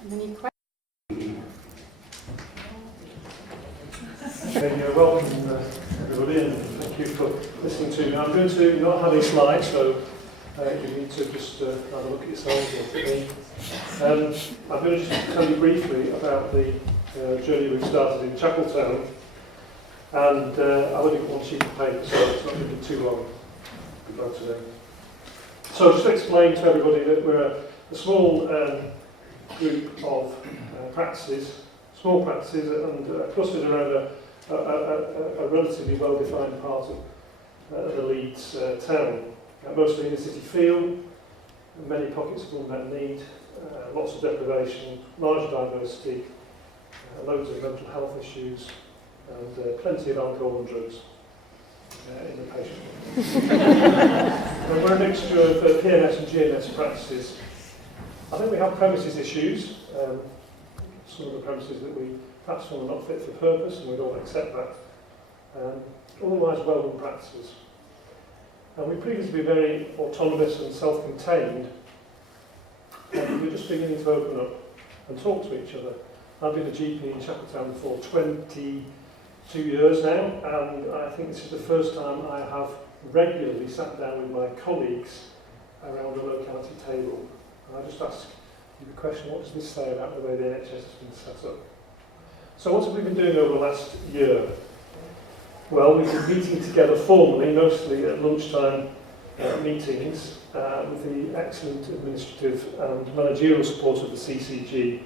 Any questions? Okay, welcome everybody, and thank you for listening to me. I'm going to not have any slides, so you need to just have a look at yourselves or me. I'm going to just tell you briefly about the journey we've started in Chapeltown, and I've only got one sheet of paper, so it's not going to be too long. I'll be glad to know. So just to explain to everybody that we're a small group of practices, small practices, and clustered around a relatively well-defined part of the Leeds town. Mostly in the city field, many pockets of unmet need, lots of deprivation, large diversity, loads of mental health issues, and plenty of alcohol and drugs in the patient. And we're a mixture of PMS and GMS practices. I think we have premises issues. Some of the premises that we perhaps feel are not fit for purpose, and we don't accept that. Otherwise, well-run practices. And we previously been very autonomous and self-contained, and we're just beginning to open up and talk to each other. I've been a GP in Chapeltown for 22 years now, and I think this is the first time I have regularly sat down with my colleagues around a locality table. And I just ask you the question, what does this say about the way the NHS has been set up? So what have we been doing over the last year? Well, we've been meeting together formally, mostly at lunchtime meetings, with the excellent administrative and managerial support of the CCG.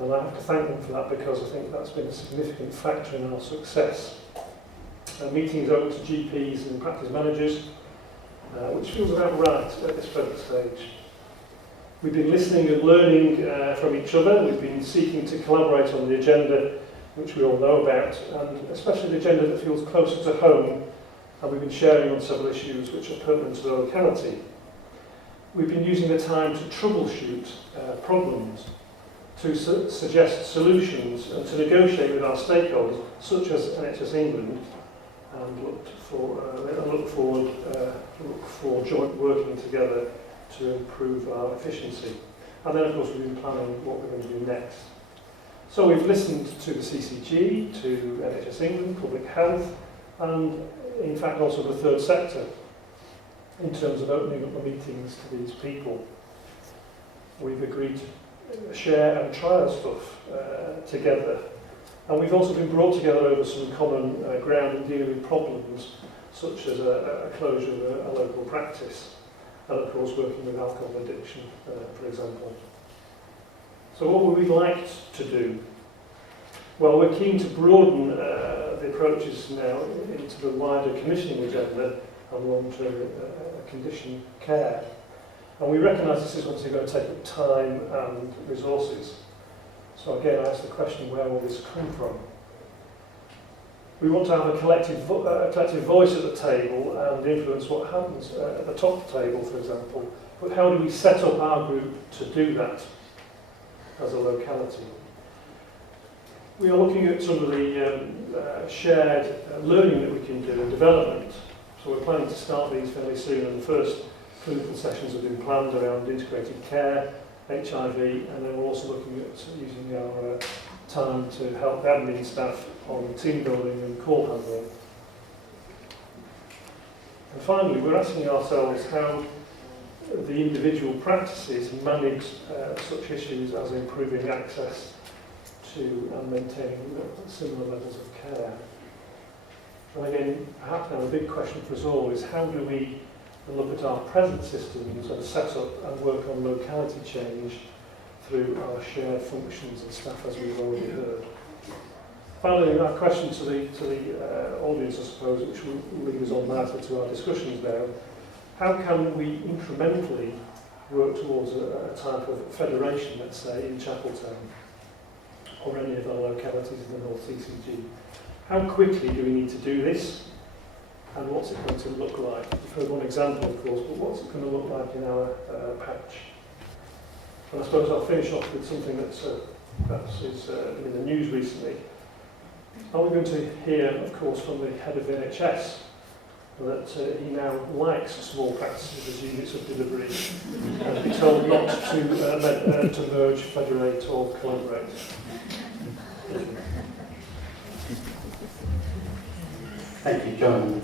And I have to thank them for that, because I think that's been a significant factor in our success. Meetings open to GPs and practice managers, which feels about right at this present stage. We've been listening and learning from each other. We've been seeking to collaborate on the agenda, which we all know about, and especially the agenda that feels closer to home, and we've been sharing on several issues which are pertinent to the locality. We've been using the time to troubleshoot problems, to suggest solutions, and to negotiate with our stakeholders, such as NHS England, and look for joint working together to improve our efficiency. And then, of course, we've been planning what we're going to do next. So we've listened to the CCG, to NHS England, Public Health, and in fact also the third sector, in terms of opening up the meetings to these people. We've agreed to share and try stuff together. And we've also been brought together over some common ground in dealing with problems, such as a closure of a local practice, and of course working with alcohol addiction, for example. So what would we like to do? Well, we're keen to broaden the approaches now into the wider commissioning agenda and long-term condition care. And we recognise this is obviously going to take up time and resources. So again, I ask the question, where will this come from? We want to have a collective voice at the table and influence what happens at the top table, for example. But how do we set up our group to do that as a locality? We are looking at some of the shared learning that we can do and development. So we're planning to start these fairly soon, and the first clinical sessions have been planned around integrated care, HIV, and then we're also looking at using our time to help the admin staff on team building and call handling. And finally, we're asking ourselves how the individual practices manage such issues as improving access to and maintaining similar levels of care. And again, perhaps now a big question for us all is, how do we look at our present systems and set up and work on locality change through our shared functions and staff, as we've already heard. Finally, our question to the audience, I suppose, which will lead us on nicely to our discussions now: how can we incrementally work towards a type of federation, let's say, in Chapeltown or any of our localities in the North CCG? How quickly do we need to do this? And what's it going to look like? You've heard one example, of course, but what's it going to look like in our patch? And I suppose I'll finish off with something that's in the news recently. Are we going to hear, of course, from the head of the NHS and that he now likes small practices as units of delivery and be told not to merge, federate or collaborate. Thank you, John.